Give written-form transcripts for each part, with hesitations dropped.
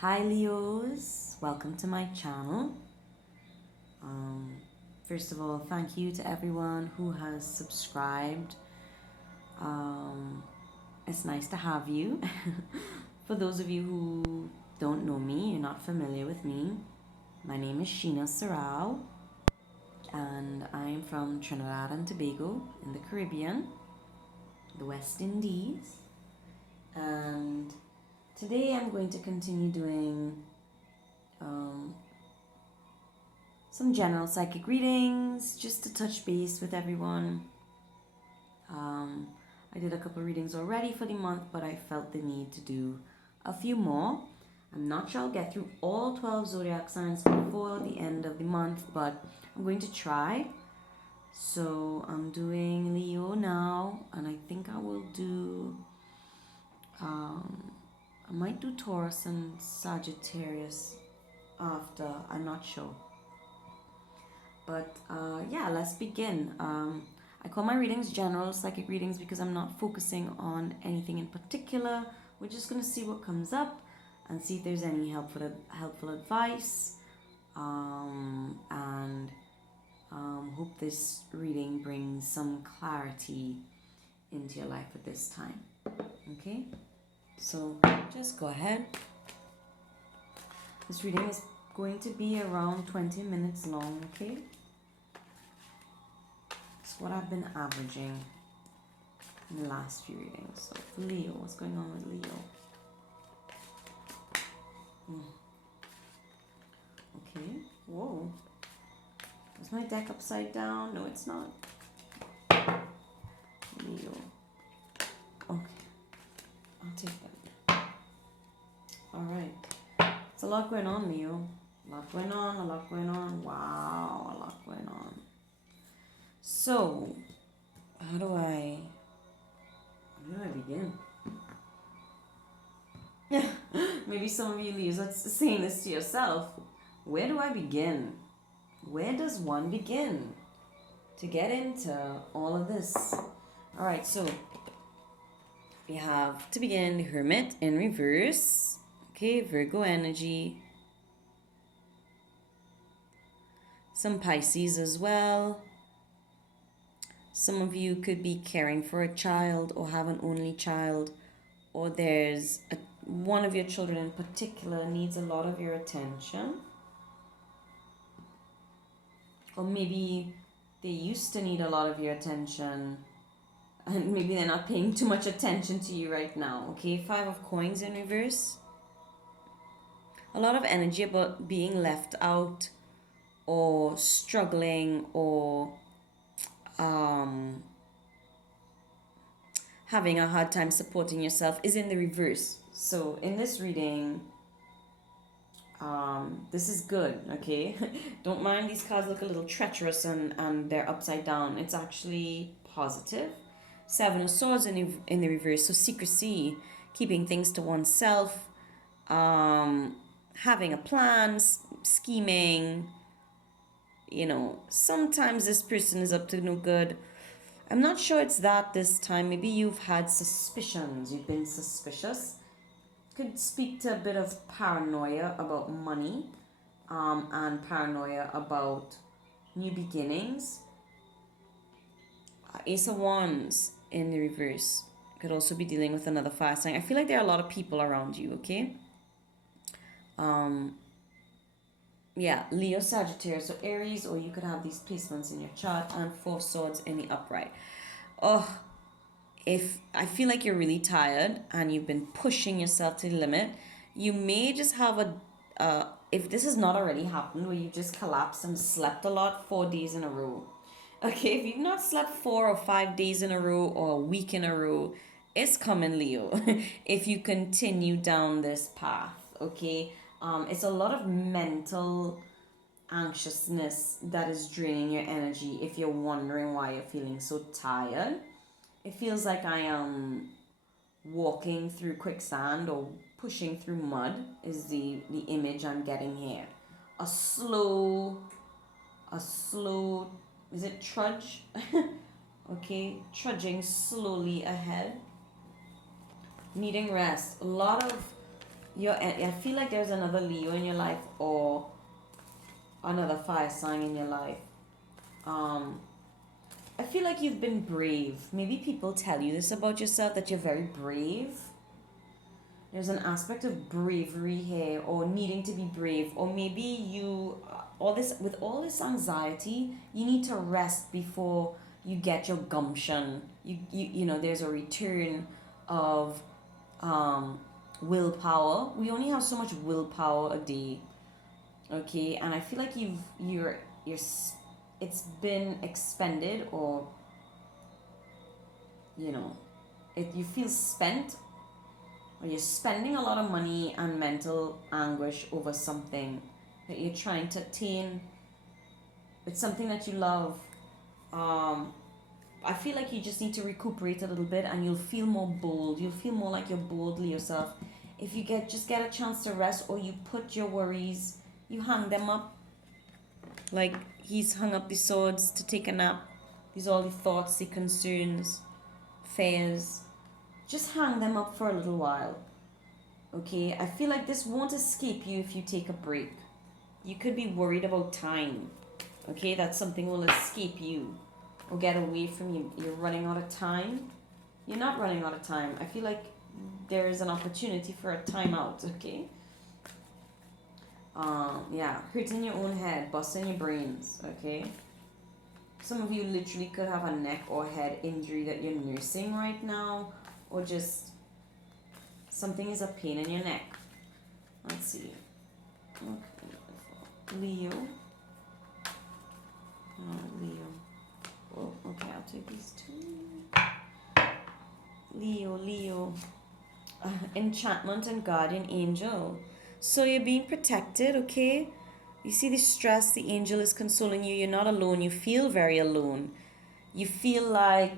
Hi Leos, welcome to my channel. First of all, thank you to everyone who has subscribed. It's nice to have you. For those of you who don't know me, you're not familiar with me, my name is Sheena and I'm from Trinidad and Tobago in the Caribbean, the West Indies. And today I'm going to continue doing some general psychic readings just to touch base with everyone. I did a couple readings already for the month, but I felt the need to do a few more. I'm not sure I'll get through all 12 zodiac signs before the end of the month, but I'm going to try. So I'm doing Leo now, and I think I will do, I might do Taurus and Sagittarius after, I'm not sure. But yeah, let's begin. I call my readings general psychic readings because I'm not focusing on anything in particular. We're just going to see what comes up and see if there's any helpful advice. And hope this reading brings some clarity into your life at this time. Okay? So just go ahead. This reading is going to be around 20 minutes long, okay? It's what I've been averaging in the last few readings. So for Leo, what's going on with Leo? Okay, whoa. Is my deck upside down? No, it's not. Leo. Okay, I'll take that. Alright. It's a lot going on, Leo. A lot going on. Wow, a lot going on. So, how do I begin? Yeah, maybe some of you Leos are saying this to yourself. Where do I begin? Where does one begin to get into all of this? All right, so we have to begin the Hermit in reverse. Okay, Virgo energy. Some Pisces as well. Some of you could be caring for a child or have an only child, or there's one of your children in particular needs a lot of your attention. Or maybe they used to need a lot of your attention and maybe they're not paying too much attention to you right now. Okay, 5 of coins in reverse. A lot of energy about being left out or struggling or having a hard time supporting yourself is in the reverse. So in this reading, this is good, okay? Don't mind these cards look a little treacherous and they're upside down. It's actually positive. 7 of Swords in the reverse. So secrecy, keeping things to oneself, having a plan, scheming. You know, sometimes this person is up to no good. I'm not sure it's that this time. Maybe you've had suspicions. You've been suspicious. Could speak to a bit of paranoia about money and paranoia about new beginnings. Ace of Wands in the reverse. Could also be dealing with another fire sign. I feel like there are a lot of people around you, okay? Yeah, Leo, Sagittarius, so Aries, or you could have these placements in your chart, and 4 swords in the upright. Oh, if I feel like you're really tired and you've been pushing yourself to the limit, you may just have if this has not already happened, where you just collapsed and slept a lot 4 days in a row. Okay, if you've not slept 4 or 5 days in a row or a week in a row, it's coming, Leo. If you continue down this path, okay? It's a lot of mental anxiousness that is draining your energy if you're wondering why you're feeling so tired. It feels like I am walking through quicksand or pushing through mud is the image I'm getting here. A slow, is it trudge? Okay, trudging slowly ahead. Needing rest. A lot of I feel like there's another Leo in your life or another fire sign in your life. Um, I feel like you've been brave. Maybe people tell you this about yourself, that you're very brave. There's an aspect of bravery here, or needing to be brave, or maybe all this anxiety, you need to rest before you get your gumption. There's a return of um, willpower. We only have so much willpower a day, okay? And I feel like it's been expended, or you feel spent, or you're spending a lot of money and mental anguish over something that you're trying to attain. It's something that you love. um I feel like you just need to recuperate a little bit, and you'll feel more bold. You'll feel more like you're boldly yourself if you get a chance to rest, or you put your worries, you hang them up, like he's hung up the swords to take a nap. These are all the thoughts, the concerns, fears. Just hang them up for a little while. Okay, I feel like this won't escape you if you take a break. You could be worried about time. Okay, that something will escape you or get away from you. You're running out of time. You're not running out of time. I feel like there is an opportunity for a timeout. Okay. Yeah, hurting your own head, busting your brains. Okay. Some of you literally could have a neck or head injury that you're nursing right now, or just something is a pain in your neck. Let's see. Okay, Leo. Oh, Leo. Oh, okay, I'll take these two. Leo. Enchantment and guardian angel. So you're being protected, okay? You see the stress, the angel is consoling you. You're not alone. You feel very alone. You feel like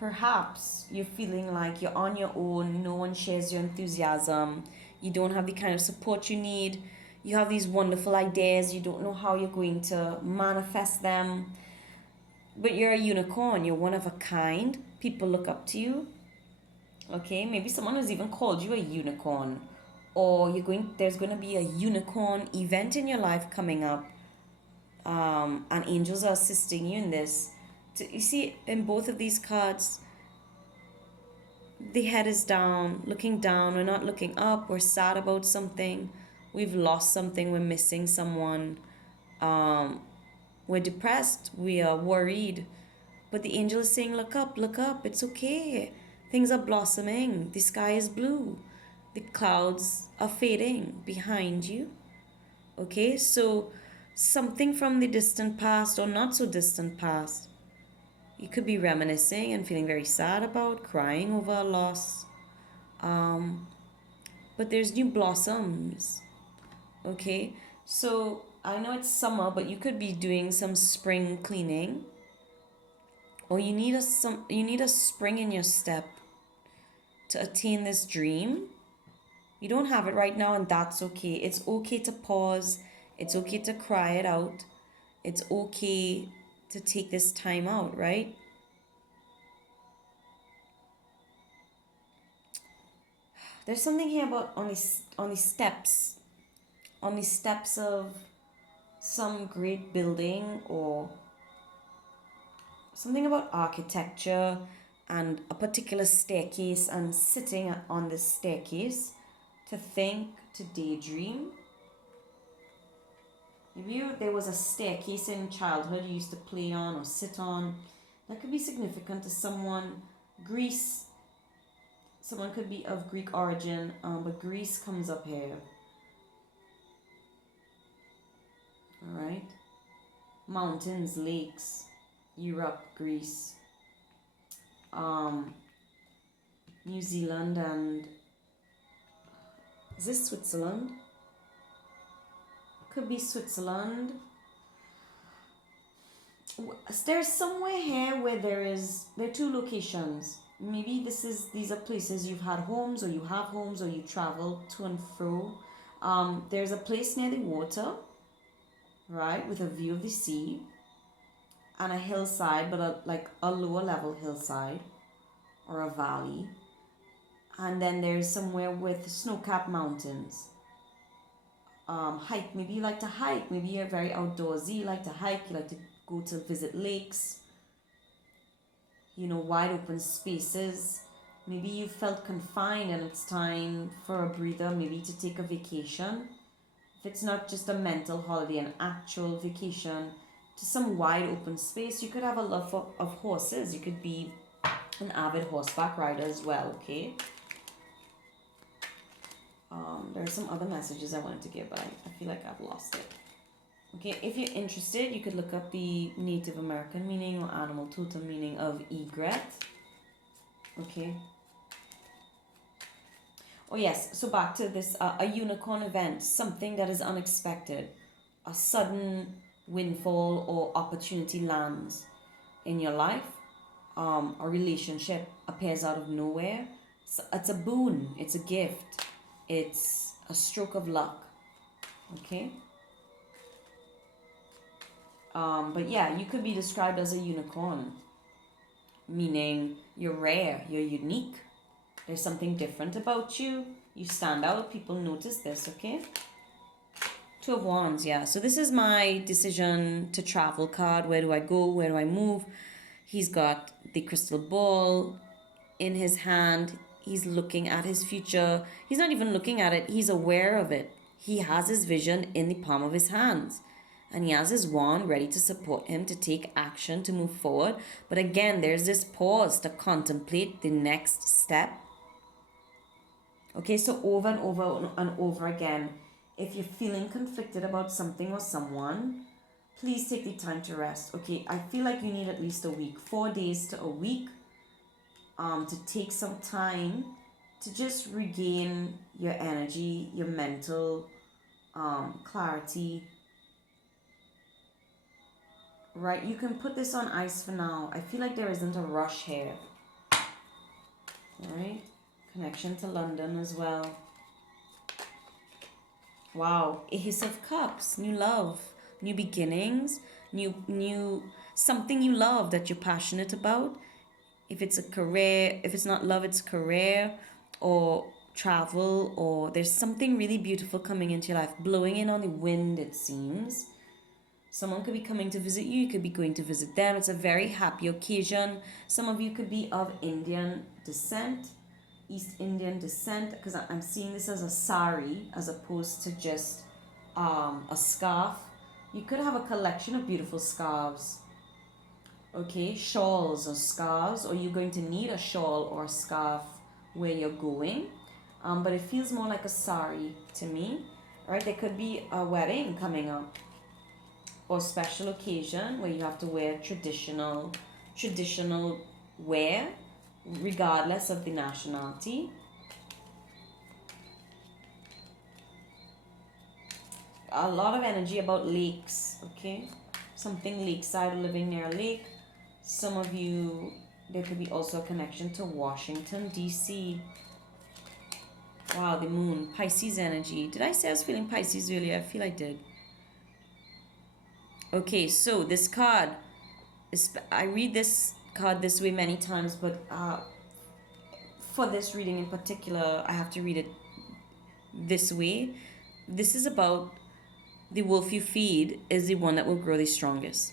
perhaps you're feeling like you're on your own. No one shares your enthusiasm. You don't have the kind of support you need. You have these wonderful ideas. You don't know how you're going to manifest them. But you're a unicorn. You're one of a kind. People look up to you. Okay, maybe someone has even called you a unicorn, or there's going to be a unicorn event in your life coming up, and angels are assisting you in this. You see, in both of these cards, the head is down, looking down. We're not looking up. We're sad about something. We've lost something. We're missing someone. Um, we're depressed. We are worried. But the angel is saying, look up, look up. It's okay. Things are blossoming. The sky is blue. The clouds are fading behind you. Okay, so something from the distant past, or not so distant past, you could be reminiscing and feeling very sad about, crying over a loss. But there's new blossoms. Okay, so I know it's summer, but you could be doing some spring cleaning, or you need a spring in your step to attain this dream. You don't have it right now, and that's okay. It's okay to pause. It's okay to cry it out. It's okay to take this time out, right? There's something here about on the steps of some great building, or something about architecture and a particular staircase, and sitting on this staircase to think, to daydream. Maybe there was a staircase in childhood you used to play on or sit on. That could be significant to someone. Greece, someone could be of Greek origin, but Greece comes up here. All right. Mountains, lakes, Europe, Greece, New Zealand, and is this Switzerland? Could be Switzerland. There's somewhere here where there are two locations. Maybe these are places you've had homes, or you have homes, or you travel to and fro. There's a place near the water, right, with a view of the sea, and a hillside, but like a lower level hillside or a valley. And then there's somewhere with snow-capped mountains. Hike, maybe you like to hike, maybe you're very outdoorsy, you like to hike, you like to go to visit lakes, wide open spaces. Maybe you felt confined and it's time for a breather, maybe to take a vacation. If it's not just a mental holiday, an actual vacation to some wide open space. You could have a love of horses. You could be an avid horseback rider as well, okay? There are some other messages I wanted to give, but I feel like I've lost it. Okay, if you're interested, you could look up the Native American meaning or animal totem meaning of egret. Okay. Oh yes, so back to this, a unicorn event, something that is unexpected, a sudden windfall or opportunity lands in your life. A relationship appears out of nowhere. It's a boon, it's a gift, it's a stroke of luck. Okay. But yeah, you could be described as a unicorn, meaning you're rare, you're unique. There's something different about you. You stand out. People notice this, okay? Two of Wands, yeah. So this is my decision to travel card. Where do I go? Where do I move? He's got the crystal ball in his hand. He's looking at his future. He's not even looking at it. He's aware of it. He has his vision in the palm of his hands. And he has his wand ready to support him to take action, to move forward. But again, there's this pause to contemplate the next step. Okay, so over and over and over again, if you're feeling conflicted about something or someone, please take the time to rest. Okay, I feel like you need at least a week, 4 days to a week, to take some time to just regain your energy, your mental clarity. Right, you can put this on ice for now. I feel like there isn't a rush here. All right, connection to London as well. Wow, Ace of Cups, new love, new beginnings, new something you love that you're passionate about. If it's a career, if it's not love, it's career or travel, or there's something really beautiful coming into your life, blowing in on the wind, it seems. Someone could be coming to visit you, you could be going to visit them. It's a very happy occasion. Some of you could be of Indian descent, East Indian descent, because I'm seeing this as a sari as opposed to just a scarf. You could have a collection of beautiful scarves. Okay, shawls or scarves, or you're going to need a shawl or a scarf where you're going. But it feels more like a sari to me. All right, there could be a wedding coming up or special occasion where you have to wear traditional wear regardless of the nationality. A lot of energy about lakes, okay? Something lakeside, living near a lake. Some of you, there could be also a connection to Washington, D.C. Wow, the moon, Pisces energy. Did I say I was feeling Pisces earlier? I feel I did. Okay, so this card, I read this card this way many times, but for this reading in particular, I have to read it this way. This is about the wolf you feed is the one that will grow the strongest.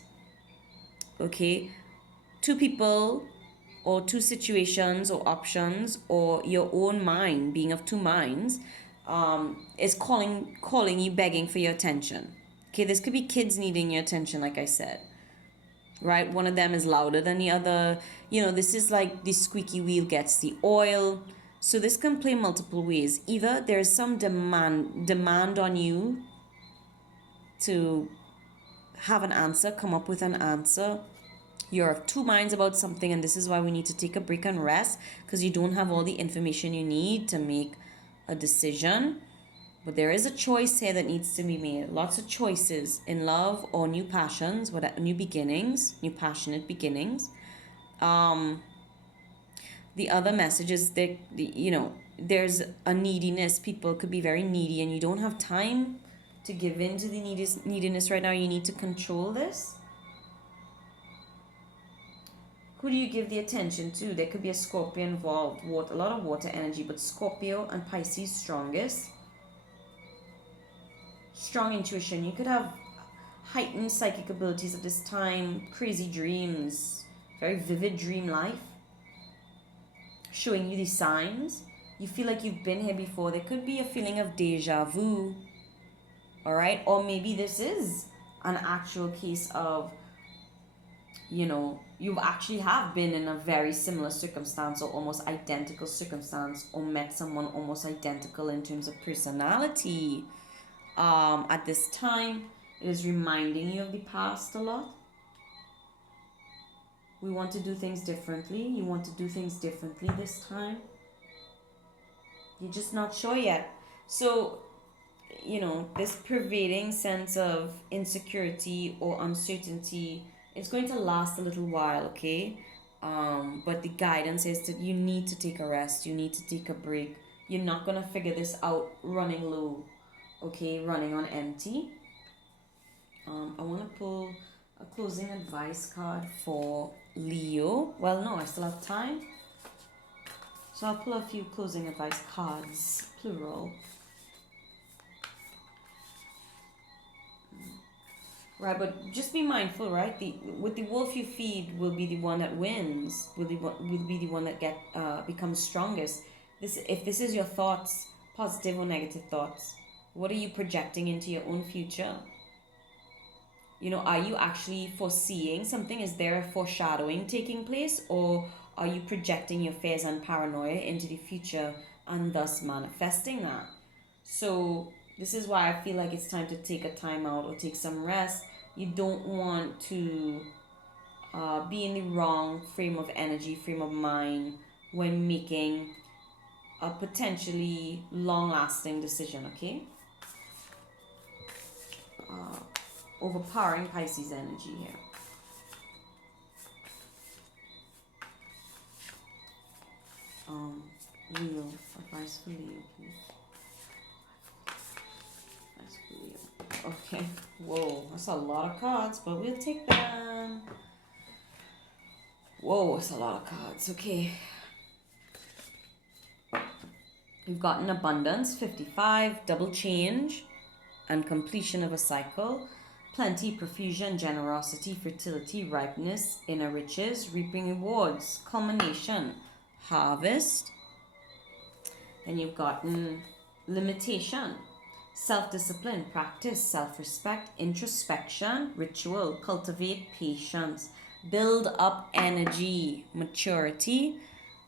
Okay? Two people or two situations or options or your own mind, being of two minds, is calling you, begging for your attention. Okay, this could be kids needing your attention, like I said. Right? One of them is louder than the other. This is like the squeaky wheel gets the oil. So this can play multiple ways. Either there's some demand on you to have an answer, come up with an answer. You're of two minds about something, and this is why we need to take a break and rest, because you don't have all the information you need to make a decision. But there is a choice here that needs to be made. Lots of choices in love or new passions, new beginnings, new passionate beginnings. The other message is that there's a neediness. People could be very needy, and you don't have time to give in to the neediness right now. You need to control this. Who do you give the attention to? There could be a Scorpio involved, a lot of water energy, but Scorpio and Pisces strongest. Strong intuition. You could have heightened psychic abilities at this time, crazy dreams, very vivid dream life, showing you these signs. You feel like you've been here before. There could be a feeling of deja vu, all right? Or maybe this is an actual case of, you actually have been in a very similar circumstance or almost identical circumstance, or met someone almost identical in terms of personality. At this time, it is reminding you of the past a lot. We want to do things differently. You want to do things differently this time. You're just not sure yet. So, this pervading sense of insecurity or uncertainty, it's going to last a little while, okay? But the guidance is that you need to take a rest. You need to take a break. You're not going to figure this out running low, okay? Running on empty. I want to pull a closing advice card for Leo. Well, no, I still have time. So I'll pull a few closing advice cards, plural. Right, but just be mindful, right? With the wolf you feed will be the one that wins. Will be the one that becomes strongest. If this is your thoughts, positive or negative thoughts, what are you projecting into your own future? Are you actually foreseeing something? Is there a foreshadowing taking place, or are you projecting your fears and paranoia into the future and thus manifesting that? So this is why I feel like it's time to take a time out or take some rest. You don't want to be in the wrong frame of energy, frame of mind when making a potentially long-lasting decision, okay? Overpowering Pisces energy here. Leo, advice for Leo, please. Advice for Leo. Okay. Whoa, that's a lot of cards, but we'll take them. Whoa, that's a lot of cards. Okay. We've gotten abundance, 55, double change, and completion of a cycle. Plenty, profusion, generosity, fertility, ripeness, inner riches, reaping rewards, culmination, harvest. Then you've gotten limitation, self-discipline, practice, self-respect, introspection, ritual, cultivate patience, build up energy, maturity.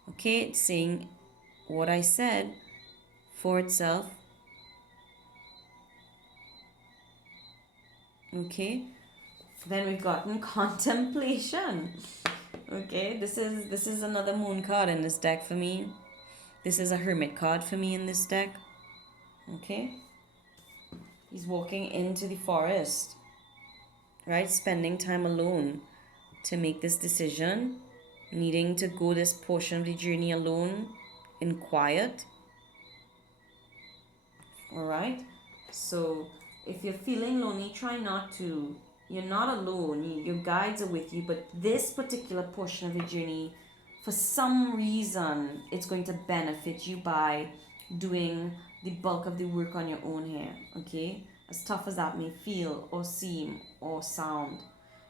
Okay, it's saying what I said for itself. Okay, then we've gotten contemplation. Okay, this is another moon card in this deck for me. This is a hermit card for me in this deck. Okay, he's walking into the forest, right? Spending time alone to make this decision, needing to go this portion of the journey alone in quiet. All right, so if you're feeling lonely, try not to. You're not alone. Your guides are with you, but this particular portion of the journey, for some reason, it's going to benefit you by doing the bulk of the work on your own here, okay? As tough as that may feel or seem or sound.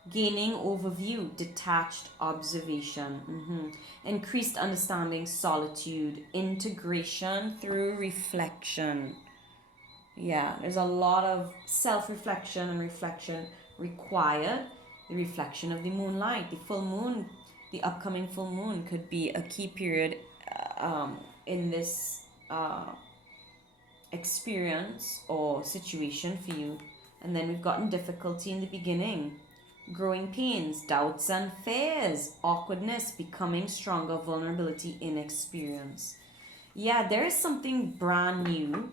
Gaining overview, detached observation, increased understanding, solitude, integration through reflection. Yeah, there's a lot of self-reflection and reflection required. The reflection of the moonlight, the full moon, the upcoming full moon could be a key period in this experience or situation for you. And then we've gotten difficulty in the beginning, growing pains, doubts and fears, awkwardness, becoming stronger, vulnerability, inexperience. Yeah, there is something brand new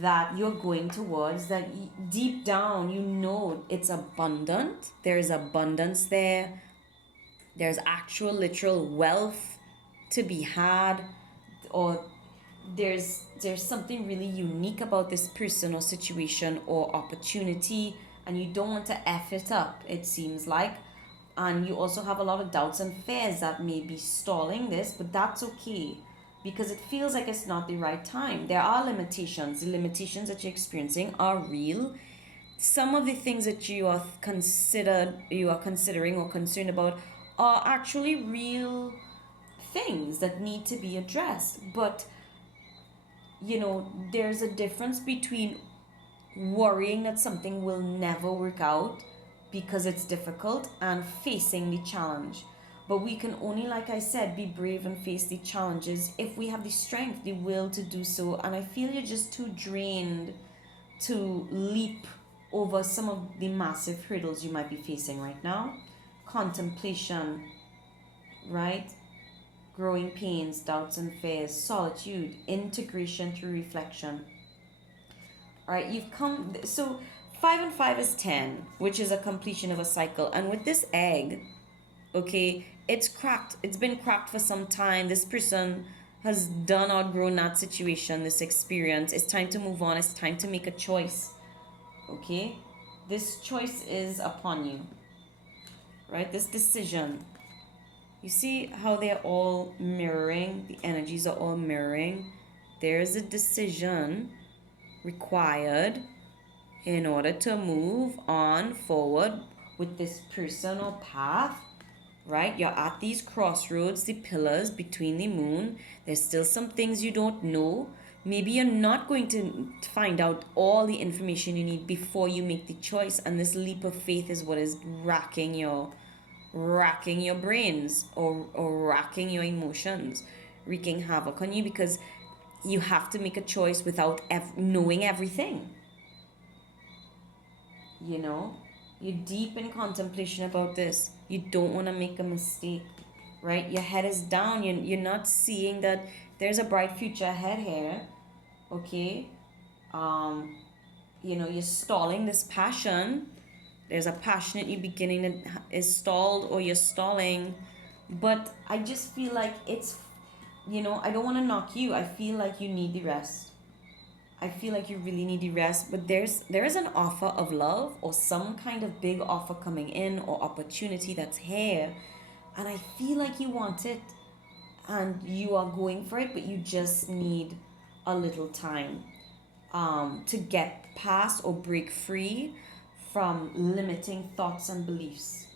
that you're going towards that deep down it's abundant. There's abundance there. There's actual literal wealth to be had, or there's something really unique about this person or situation or opportunity, and you don't want to F it up, it seems like. And you also have a lot of doubts and fears that may be stalling this, but that's okay because it feels like it's not the right time. There are limitations. The limitations that you're experiencing are real. Some of the things that you are considering or concerned about are actually real things that need to be addressed. But there's a difference between worrying that something will never work out because it's difficult and facing the challenge. But we can only, like I said, be brave and face the challenges if we have the strength, the will to do so. And I feel you're just too drained to leap over some of the massive hurdles you might be facing right now. Contemplation, right? Growing pains, doubts and fears, solitude, integration through reflection. All right, you've come. So 5 and 5 is 10, which is a completion of a cycle. And with this egg, okay, it's cracked. It's been cracked for some time. This person has done outgrown that situation, this experience. It's time to move on. It's time to make a choice. Okay, this choice is upon you, right? This decision. You see how they're all mirroring? The energies are all mirroring. There's a decision required in order to move on forward with this personal path, right? You're at these crossroads, the pillars between the moon. There's still some things you don't know. Maybe you're not going to find out all the information you need before you make the choice. And this leap of faith is what is racking your brains or racking your emotions, wreaking havoc on you because you have to make a choice without knowing everything. You're deep in contemplation about this. You don't want to make a mistake, right? Your head is down. You're not seeing that there's a bright future ahead here, okay? You're stalling this passion. There's a passionate you beginning that is stalled or you're stalling. But I just feel like it's, I don't want to knock you. I feel like you need the rest. I feel like you really need the rest, but there is an offer of love or some kind of big offer coming in or opportunity that's here, and I feel like you want it and you are going for it, but you just need a little time to get past or break free from limiting thoughts and beliefs.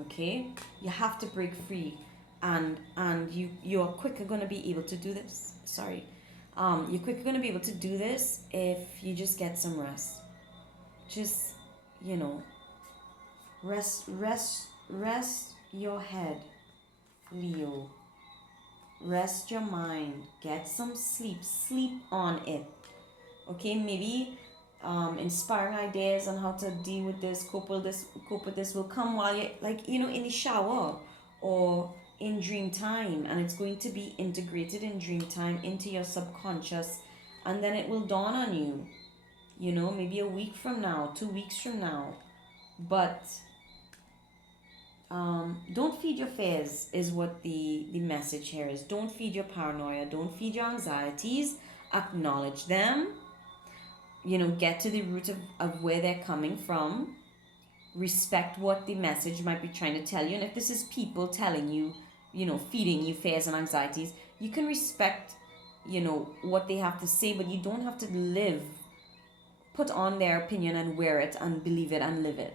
Okay, you have to break free, and you're quicker going to be able to do this. Sorry. You're quickly going to be able to do this if you just get some rest. Just, rest your head, Leo. Rest your mind. Get some sleep. Sleep on it. Okay, maybe inspiring ideas on how to deal with this, cope with this will come while you're in the shower or in dream time, and it's going to be integrated in dream time into your subconscious, and then it will dawn on you, maybe a week from now, 2 weeks from now. But don't feed your fears is what the message here is. Don't feed your paranoia. Don't feed your anxieties. Acknowledge them. Get to the root of where they're coming from. Respect what the message might be trying to tell you. And if this is people telling you, feeding you fears and anxieties, you can respect, what they have to say, but you don't have to put on their opinion and wear it and believe it and live it.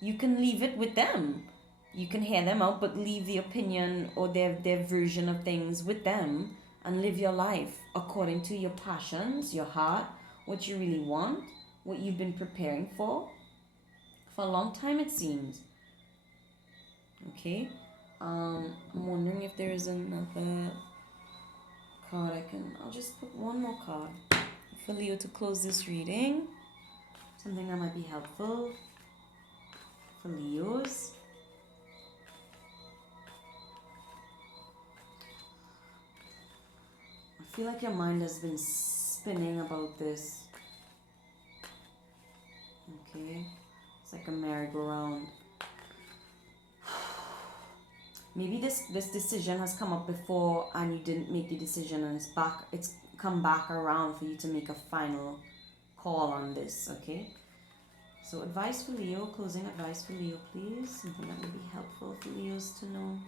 You can leave it with them. You can hear them out, but leave the opinion or their version of things with them and live your life according to your passions, your heart, what you really want, what you've been preparing for a long time, it seems. Okay? I'm wondering if there is another card I'll just put one more card for Leo to close this reading. Something that might be helpful for Leos. I feel like your mind has been spinning about this. Okay? It's like a merry-go-round. Maybe this decision has come up before and you didn't make the decision, and it's come back around for you to make a final call on this, okay? So advice for Leo, closing advice for Leo, please. Something that would be helpful for Leos to know.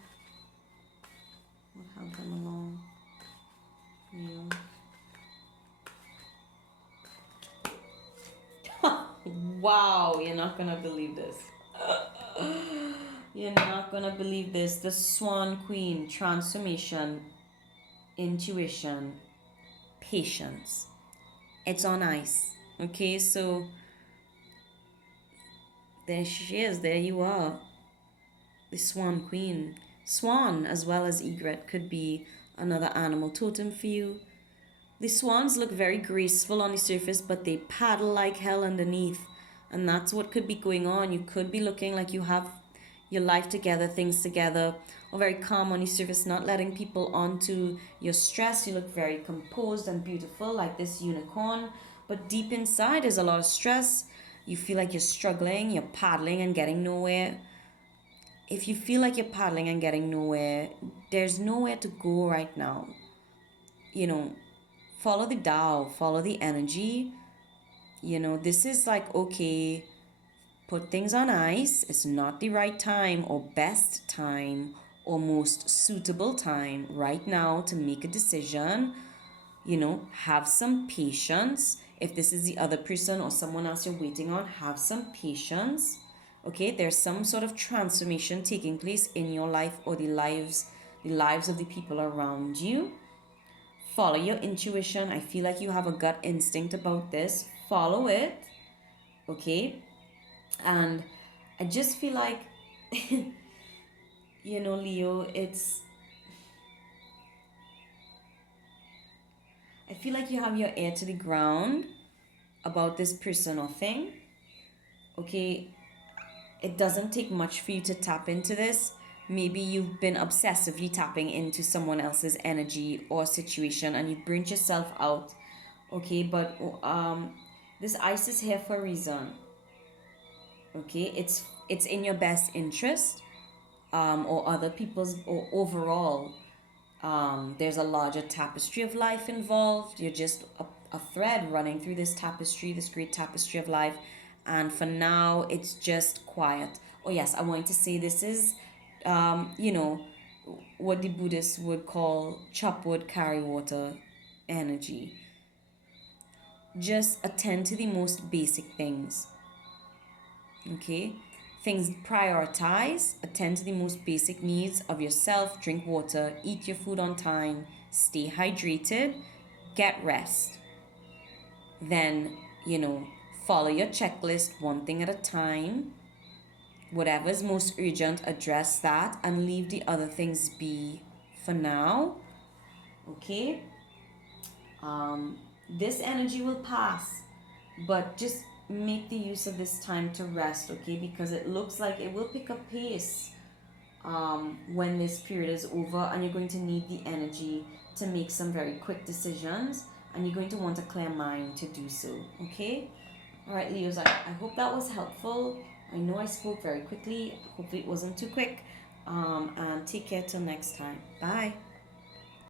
Would help them along. Leo. Wow, you're not gonna believe this. You're not gonna believe this. The Swan Queen, transformation, intuition, patience. It's on ice. Okay, so there she is. There you are. The Swan Queen. Swan, as well as egret, could be another animal totem for you. The swans look very graceful on the surface, but they paddle like hell underneath. And that's what could be going on. You could be looking like you have your life together, things together, or very calm on the surface, not letting people onto your stress. You look very composed and beautiful, like this unicorn. But deep inside is a lot of stress. You feel like you're struggling, you're paddling and getting nowhere. If you feel like you're paddling and getting nowhere, there's nowhere to go right now. You know, follow the Tao, follow the energy. This is like, okay, put things on ice. It's not the right time or best time or most suitable time right now to make a decision. Have some patience. If this is the other person or someone else you're waiting on, have some patience. Okay, there's some sort of transformation taking place in your life or the lives of the people around you. Follow your intuition. I feel like you have a gut instinct about this. Follow it. Okay? And I just feel like Leo, I feel like you have your ear to the ground about this person or thing. Okay? It doesn't take much for you to tap into this. Maybe you've been obsessively tapping into someone else's energy or situation and you've burnt yourself out. Okay, but this ice is here for a reason. Okay, it's in your best interest, or other people's, or overall. There's a larger tapestry of life involved. You're just a thread running through this tapestry, this great tapestry of life. And for now, it's just quiet. Oh, yes, I wanted to say this is, what the Buddhists would call chop wood, carry water energy. Just attend to the most basic things. Okay? Things prioritize, attend to the most basic needs of yourself, drink water, eat your food on time, stay hydrated, get rest. Then, follow your checklist one thing at a time. Whatever is most urgent, address that and leave the other things be for now. Okay? This energy will pass, but just make the use of this time to rest, okay? Because it looks like it will pick up pace when this period is over, and you're going to need the energy to make some very quick decisions, and you're going to want a clear mind to do so, okay? All right, Leos, I hope that was helpful. I know I spoke very quickly. Hopefully it wasn't too quick. And take care till next time. Bye.